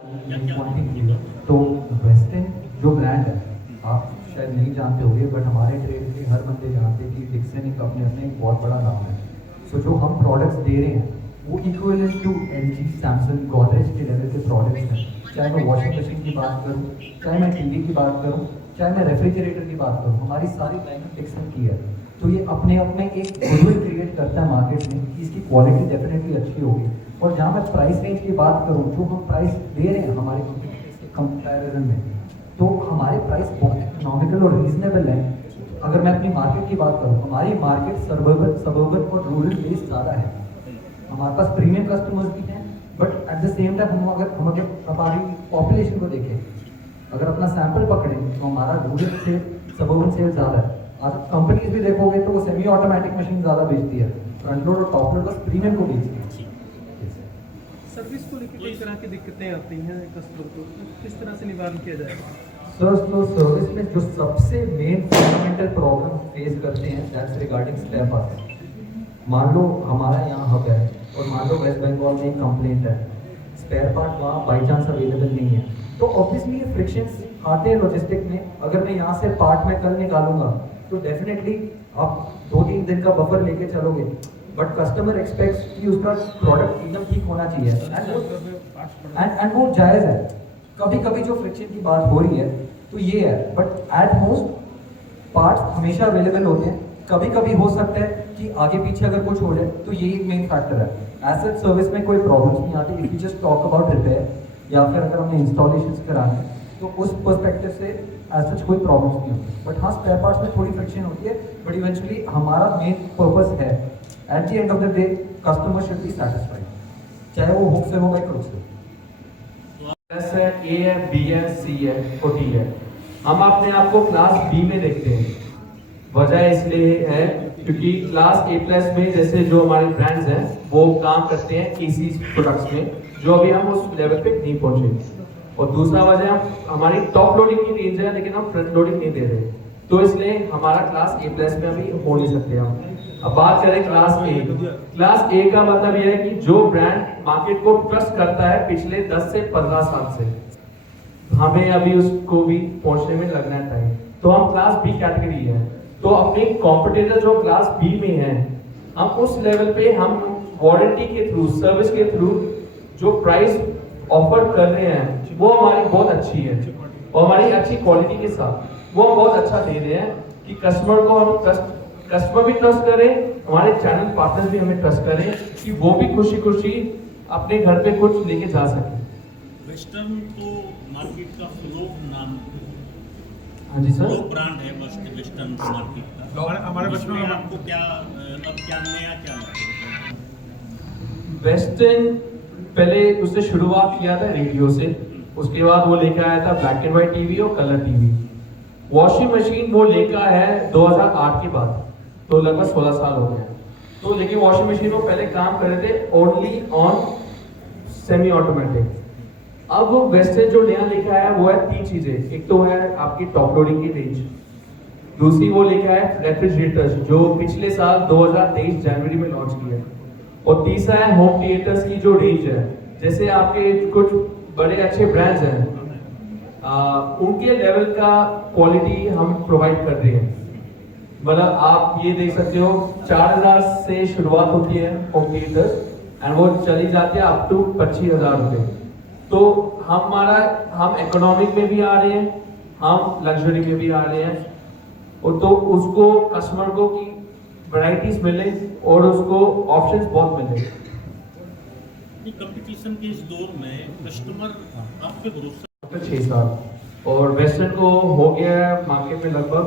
तो वेस्टर्न जो ब्रांड है आप शायद नहीं जानते होंगे, बट हमारे ट्रेड के हर बंदे जानते हैं कि डिक्सन एक अपने एक बहुत बड़ा नाम है। सो जो हम प्रोडक्ट्स दे रहे हैं वो equivalent to LG, Samsung, Godrej के लेवल के प्रोडक्ट्स हैं। चाहे मैं वॉशिंग मशीन की बात करूँ, चाहे मैं टीवी की बात करूँ, चाहे मैं रेफ्रिजरेटर की बात करूँ, हमारी सारी लाइन डिक्सन की है। तो ये अपने आप में एक गुडविल क्रिएट करता है मार्केट में कि इसकी क्वालिटी डेफिनेटली अच्छी होगी। और जहाँ मैं प्राइस रेंज की बात करूँ, जो हम प्राइस दे रहे हैं हमारे कंपैरिजन में, तो हमारे प्राइस बहुत इकोनॉमिकल और रीजनेबल है। अगर मैं अपनी मार्केट की बात करूँ, हमारी मार्केट सबर्बन और रूरल बेस ज़्यादा है। हमारे पास प्रीमियम कस्टमर्स भी हैं, but at the same time हम अगर हमारी पॉपुलेशन को देखें, अगर अपना सैंपल पकड़ें तो हमारा रूरल से सबर्बन सेल ज़्यादा है। आज कंपनीज भी देखोगे तो वो सेमी ऑटोमेटिक मशीन ज़्यादा बेचती है, फ्रंट लोड और टॉप लोड बस प्रीमियम को बेचती है। सर्विस को लेकर किस तरह की दिक्कतें आती हैं कस्टमर को, किस तरह से निवारण किया जाएगा? सर, तो सर्विस में जो सबसे मेन फंडामेंटल प्रॉब्लम फेस करते हैं दैट्स रिगार्डिंग स्पेयर पार्ट। मान लो हमारा यहाँ हब है और मान लो वेस्ट बंगाल में एक कंप्लेंट है, स्पेयर पार्ट वहाँ बाई चांस अवेलेबल नहीं है, तो ऑब्वियसली ये फ्रिक्शंस आते हैं लॉजिस्टिक में। अगर मैं यहाँ से पार्ट में कल निकालूंगा तो डेफिनेटली आप 2-3 दिन का बफर लेके चलोगे, बट कस्टमर एक्सपेक्ट्स कि उसका प्रोडक्ट एकदम ठीक होना चाहिए एंड वो जायज़ है। कभी कभी जो फ्रिक्शन की बात हो रही है तो ये है, बट एट मोस्ट पार्ट्स हमेशा अवेलेबल होते हैं। कभी कभी हो सकता है कि आगे पीछे अगर कुछ हो जाए, तो यही एक मेन फैक्टर है। एज सच सर्विस में कोई प्रॉब्लम्स नहीं आती if you just talk about repair, या फिर अगर हमने इंस्टॉलेशंस कराने हैं तो उस पर्सपेक्टिव से एज सच कोई प्रॉब्लम्स नहीं होती। बट हाँ, स्पेयर पार्ट्स में थोड़ी फ्रिक्शन होती है, बट इवेंचुअली हमारा मेन पर्पस है at the end of the day customer should be satisfied, चाहे वो हुक से हो या क्रुक से। एस है, ए है, बी है, सी है और डी है। हम अपने आप को क्लास बी में देखते हैं। वजह इसलिए है क्योंकि क्लास ए प्लस में जैसे जो हमारे ब्रांड्स हैं वो काम करते हैं एसी प्रोडक्ट्स में, जो अभी हम उस लेवल पे नहीं पहुंचे। और दूसरा वजह हमारी टॉप लोडिंग की रेंज है, लेकिन हम फ्रंट लोडिंग नहीं दे रहे, तो इसलिए हमारा क्लास ए प्लस में अभी हो नहीं सकते हम। अब बात करें क्लास ए। क्लास ए का मतलब यह है कि जो ब्रांड मार्केट को ट्रस्ट करता है पिछले 10 से 15 साल से, हमें अभी उसको भी पहुंचने में लगना है टाइम, तो हम क्लास बी कैटेगरी है। तो अपने कॉम्पिटिटर जो क्लास बी में है, हम उस लेवल पे हम वारंटी के थ्रू, सर्विस के थ्रू जो प्राइस ऑफर कर रहे हैं वो हमारी बहुत अच्छी है, और हमारी अच्छी क्वालिटी के साथ वो हम बहुत अच्छा दे रहे हैं कि कस्टमर को हम कस्टमर भी ट्रस्ट करें, हमारे चैनल पार्टनर्स भी हमें ट्रस्ट करें कि वो भी खुशी खुशी अपने घर पे कुछ लेके जा सके। वेस्टर्न तो मार्केट का फ्लो नाम, हाँ जी सर, फ्लो ब्रांड है वेस्टर्न मार्केट का। हमारे बचपन में आपको क्या अब क्या नया क्या लगता है? वेस्टर्न पहले उसने शुरुआत किया था रेडियो से, उसके बाद वो लेकर आया था ब्लैक एंड व्हाइट टीवी और कलर टीवी। वॉशिंग मशीन वो लेकर आया है 2008 के बाद, तो लगभग 16 साल हो गए। तो लेकिन वॉशिंग मशीन वो पहले काम कर रहे थे ओनली ऑन सेमी ऑटोमेटिक। अब वेस्टर्न जो नया लेकर आया वो है 3 चीजें। एक तो है आपकी टॉप लोडिंग की रेंज, दूसरी वो लेकर आया रेफ्रिजरेटर्स जो पिछले साल 2023 जनवरी में लॉन्च किया, और तीसरा है होम थिएटर्स की जो रेंज है। जैसे आपके कुछ बड़े अच्छे ब्रांड्स हैं, उनके लेवल का क्वालिटी हम प्रोवाइड कर रहे हैं। मतलब आप ये देख सकते हो 4000 से शुरुआत होती है होम थिएटर्स एंड वो चली जाती है अप टू 25,000 रुपये। तो हम इकोनॉमिक में भी आ रहे हैं, हम लग्जरी में भी आ रहे हैं, और तो उसको कस्टमर को की वैरायटीज मिले और उसको ऑप्शंस बहुत मिले। कंपटीशन के इस दौर में कस्टमर आप पे भरोसा 6 साल, और वेस्टर्न को हो गया है मार्केट में लगभग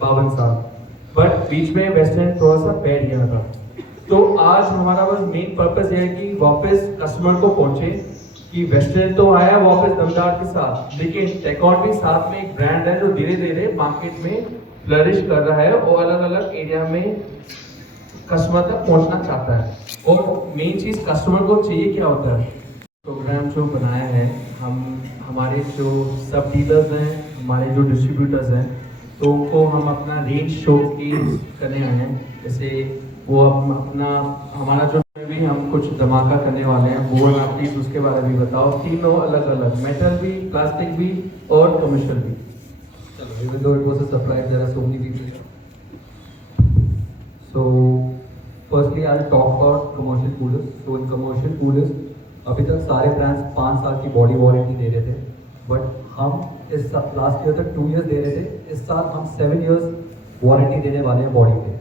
52 साल, बट बीच में वेस्टर्न थोड़ा सा बैठ गया था। तो आज हमारा बस मेन पर्पस ये है कि वापस कस्टमर को पहुंचे कि वेस्टर्न तो आया वापस दमदार के साथ, लेकिन टेकॉन भी साथ में एक ब्रांड है जो धीरे धीरे मार्केट में फ्लरिश कर रहा है और अलग अलग एरिया में कस्टमर तक पहुंचना चाहता है। और मेन चीज कस्टमर को चाहिए क्या होता है। प्रोग्राम जो बनाया है, हमारे जो सब डीलर्स हैं, हमारे जो डिस्ट्रीब्यूटर्स हैं, तो उनको हम अपना रेंज शो करने आए हैं। जैसे वो अपना हमारा जो भी हम कुछ धमाका करने वाले हैं। बोल आप प्लीज उसके बारे में बताओ। तीनों अलग अलग, मेटल भी, प्लास्टिक भी और कमर्शियल भी। चलो, even though it was a surprise, there are so many people here. So, firstly, I'll talk about commercial coolers. So, in commercial coolers, अभी तक सारे ब्रांड्स 5 साल की बॉडी वारंटी दे रहे थे, बट हम इस लास्ट ईयर तक 2 इयर्स दे रहे थे। इस साल हम 7 इयर्स वारंटी देने वाले हैं बॉडी पे।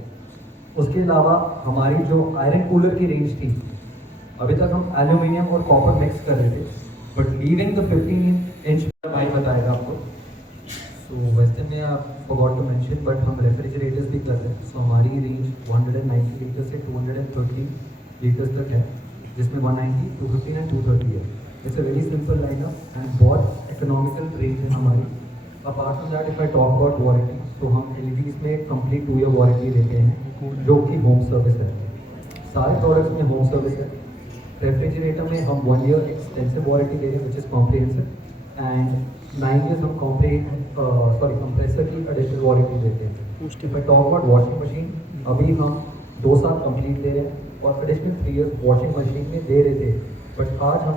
उसके अलावा हमारी जो आयरन कूलर की रेंज थी, अभी तक हम एल्यूमिनियम और कॉपर मिक्स कर रहे थे, बट लीविंग द 15 इंच भाई बताएगा आपको। सो वेस्टर्न में आप फॉरगॉट टू मेंशन, बट हम रेफ्रिजरेटर्स भी कर रहे हैं। सो हमारी रेंज 190 लीटर से 230 लीटर्स तक है, जिसमें 190, 215 एंड 230 है। It's a very simple lineup and बहुत इकोनॉमिकल रेंज है हमारी। Apart from that, if I talk about warranty, तो हम एलईडीज में कंप्लीट 2 ईयर वारंटी देते हैं, जो कि होम सर्विस है। सारे प्रोडक्ट्स में होम सर्विस है। रेफ्रिजरेटर में हम 1 ईयर एक्सटेंसिव वारंटी दे रहे हैं, which is comprehensive, and 9 years हम कंप्रेसर की एडिशनल वारंटी देते हैं। If I talk about washing machine, अभी हम 2 साल कंप्लीट दे रहे हैं और एडिशनल 3 ईयर्स वॉशिंग मशीन में दे रहे थे, बट आज हम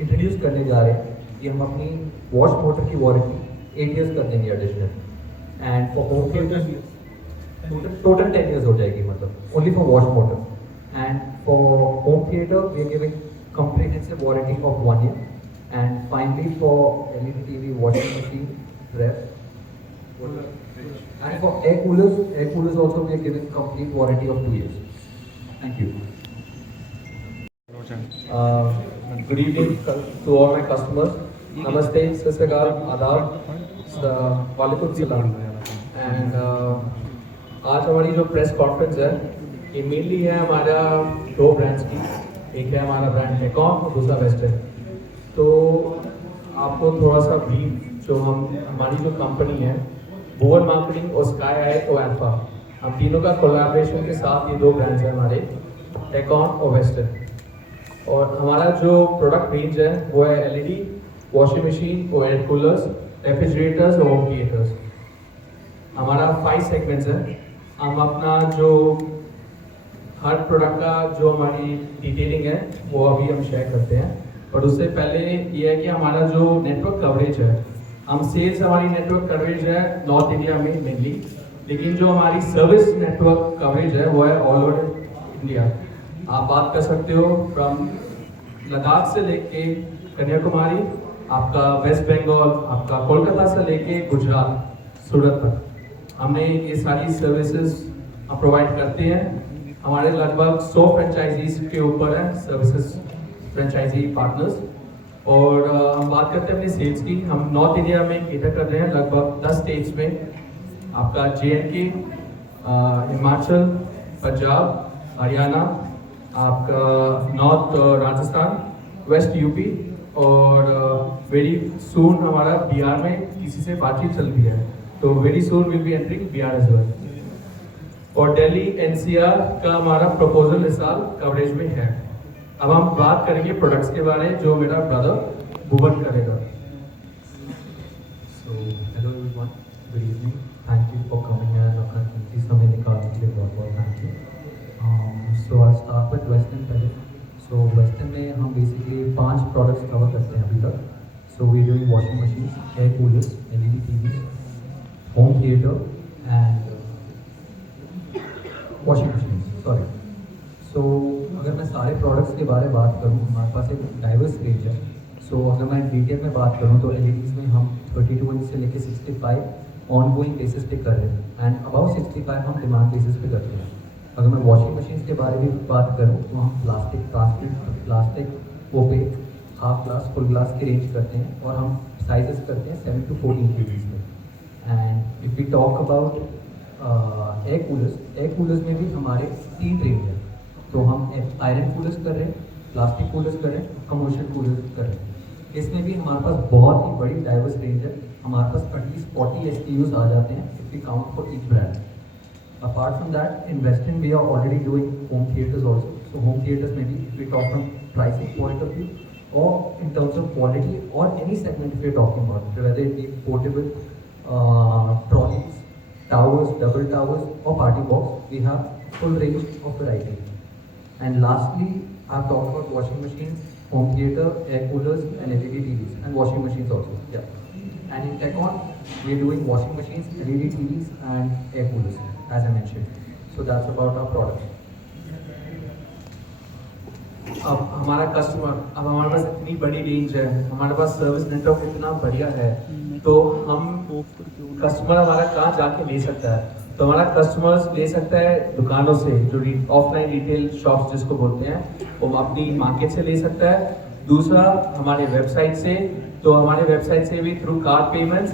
इंट्रोड्यूस करने जा रहे हैं कि हम अपनी वॉश मोटर की वारंटी 8 ईयर्स कर देंगे additional, and for home theatre total 10 years हो जाएगी, मतलब only for wash motor. And for home theatre we are giving comprehensive warranty of 1 year, and finally for LED TV, washing machine, ref, and for air coolers also we are giving complete warranty of 2 years. Thank you. Good evening to all my customers. Namaste, Sat Sri Akal, Adab, Walaikum Salam. And आज हमारी जो press conference है, ये mainly है हमारा 2 brands की। एक है हमारा ब्रांड टेकॉन और दूसरा वेस्टर्न। तो आपको थोड़ा सा ब्रीफ, जो हमारी जो कंपनी है, बोल मार्केटिंग और स्काई आई और अल्फा, हम तीनों का कोलैबोरेशन के साथ ये 2 ब्रांड्स हैं हमारे, टेकॉन और वेस्टर्न। और हमारा जो प्रोडक्ट रेंज है वो है एलईडी, वॉशिंग मशीन और एयर कूलर्स, रेफ्रिजरेटर्स और होम थिएटर्स। हमारा 5 सेगमेंट्स हैं। हम अपना जो हर प्रोडक्ट का जो हमारी डिटेलिंग है वो अभी हम शेयर करते हैं, और उससे पहले ये है कि हमारा जो नेटवर्क कवरेज है, हम सेल्स हमारी नेटवर्क कवरेज है नॉर्थ इंडिया में मेनली, लेकिन जो हमारी सर्विस नेटवर्क कवरेज है वो है ऑल ओवर इंडिया। आप बात कर सकते हो फ्रॉम लद्दाख से लेके कन्याकुमारी, आपका वेस्ट बंगाल, आपका कोलकाता से लेके गुजरात, सूरत तक हमने ये सारी सर्विसेज हम प्रोवाइड करते हैं। हमारे लगभग 100 फ्रेंचाइजीज के ऊपर है सर्विसेज फ्रेंचाइजी पार्टनर्स। और हम बात करते हैं अपनी सेल्स की, हम नॉर्थ इंडिया में केटर कर रहे हैं लगभग 10 स्टेट्स में। आपका JNK, हिमाचल, पंजाब, हरियाणा, आपका नॉर्थ राजस्थान, वेस्ट यूपी, और वेरी सून हमारा बिहार में किसी से बातचीत चल रही है, तो very soon will be entering Bihar as well. और दिल्ली NCR का हमारा प्रपोजल इस साल कवरेज में है। अब हम बात करेंगे प्रोडक्ट्स के बारे में, जो मेरा ब्रदर भुवन करेगा। So hello everyone, good evening. Thank you for coming here and अपना कीमती समय निकालने के लिए बहुत-बहुत thank you. So I'll start with Western पहले. So Western में हम basically 5 products cover करते हैं अभी तक. So we're doing washing machines, air coolers, LED TVs, home theater and washing machine, sorry. So अगर मैं सारे प्रोडक्ट्स के बारे में बात करूँ, हमारे पास एक डाइवर्स रेंज है। सो अगर मैं डिटेल में बात करूँ तो एलईडीज़ में हम 32 इंच से लेकर 65 ऑन गोइंग बेसिस पे कर रहे हैं, एंड अबाउट 65 हम डिमांड बेसिस पे करते हैं। अगर मैं वॉशिंग मशीन के बारे में बात करूँ तो हम plastic, transparent, plastic, opaque, half glass, full glass की रेंज करते हैं, और हम साइजेस करते हैं 7 to 14 केजीज में। And if we talk about air coolers में भी हमारे 3 रेंज है। तो हम आयरन कूलर्स कर रहे हैं, प्लास्टिक कूलर्स कर रहे हैं, कमर्शियल कूलर्स कर रहे हैं। इसमें भी हमारे पास बहुत ही बड़ी डाइवर्स रेंज है। हमारे पास एटलीस्ट 40 SKUs आ जाते हैं if we count for each brand. Apart from that, in western we are already doing home theatres also. So home theatres में भी if we talk from pricing point of view और in terms of quality और any segment if we are talking about, whether it be portable trolleys, towers, double towers or party box, we have full range of variety. And lastly, I've talked about washing machines, home theater, air coolers, and LED TVs, and washing machines also. Yeah. And in Tecon, we're doing washing machines, LED TVs, and air coolers, as I mentioned. So that's about our product. अब हमारा customer, अब हमारे पास इतनी बड़ी range है, हमारे पास service network इतना बढ़िया है, तो हम कस्टमर हमारा कहाँ जाके ले सकता है? तो हमारा कस्टमर्स ले सकता है दुकानों से, जो ऑफलाइन रिटेल शॉप्स जिसको बोलते हैं, वो अपनी मार्केट से ले सकता है। दूसरा हमारे वेबसाइट से, तो हमारे वेबसाइट से भी थ्रू कार्ड पेमेंट्स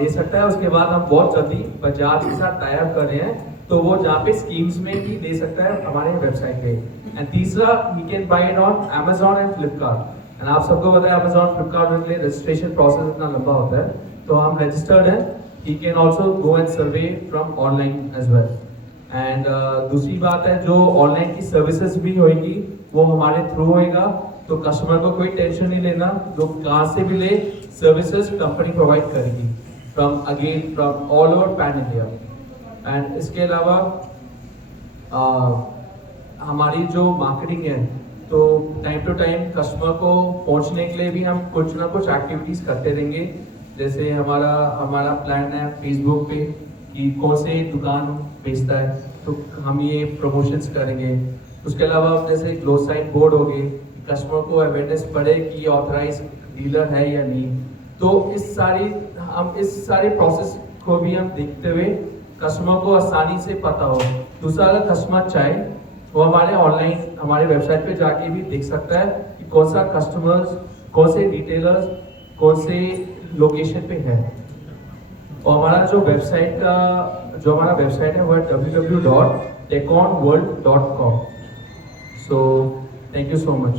ले सकता है। उसके बाद हम बहुत जल्दी बजाज के साथ टाई अप कर रहे हैं, तो वो जहाँ पे स्कीम्स में भी दे सकता है हमारे वेबसाइट पे। एंड तीसरा, he can buy it on Amazon and Flipkart. And आप सबको पता है Amazon फ्लिपकार्ट के लिए रजिस्ट्रेशन प्रोसेस इतना लंबा होता है, तो हम रजिस्टर्ड हैं। He can also go and survey from online as well. And दूसरी बात है, जो ऑनलाइन की सर्विसेज भी होगी वो हमारे थ्रू होएगा, तो कस्टमर को कोई टेंशन नहीं लेना, जो कहाँ से भी ले सर्विसेज कंपनी प्रोवाइड करेगी from all over pan India. And इसके अलावा हमारी जो मार्केटिंग है, तो टाइम टू टाइम कस्टमर को पहुंचने के लिए भी हम कुछ ना कुछ एक्टिविटीज़ करते रहेंगे। जैसे हमारा प्लान है फेसबुक पे कि कौन से दुकान बेचता है, तो हम ये प्रमोशंस करेंगे। उसके अलावा जैसे ग्लो साइन बोर्ड हो गए, कस्टमर को अवेयरनेस पड़े कि ये ऑथराइज डीलर है या नहीं। तो इस सारे प्रोसेस को भी हम देखते हुए कस्टमर को आसानी से पता हो। दूसरा, अगर कस्टमर चाहे वो हमारे ऑनलाइन हमारे वेबसाइट पे जाके भी देख सकता है कि कौन सा कस्टमर्स, कौन से डिटेलर्स, कौन से लोकेशन पे है। और हमारा जो वेबसाइट है वो है www.teconworld.com। So thank you so much.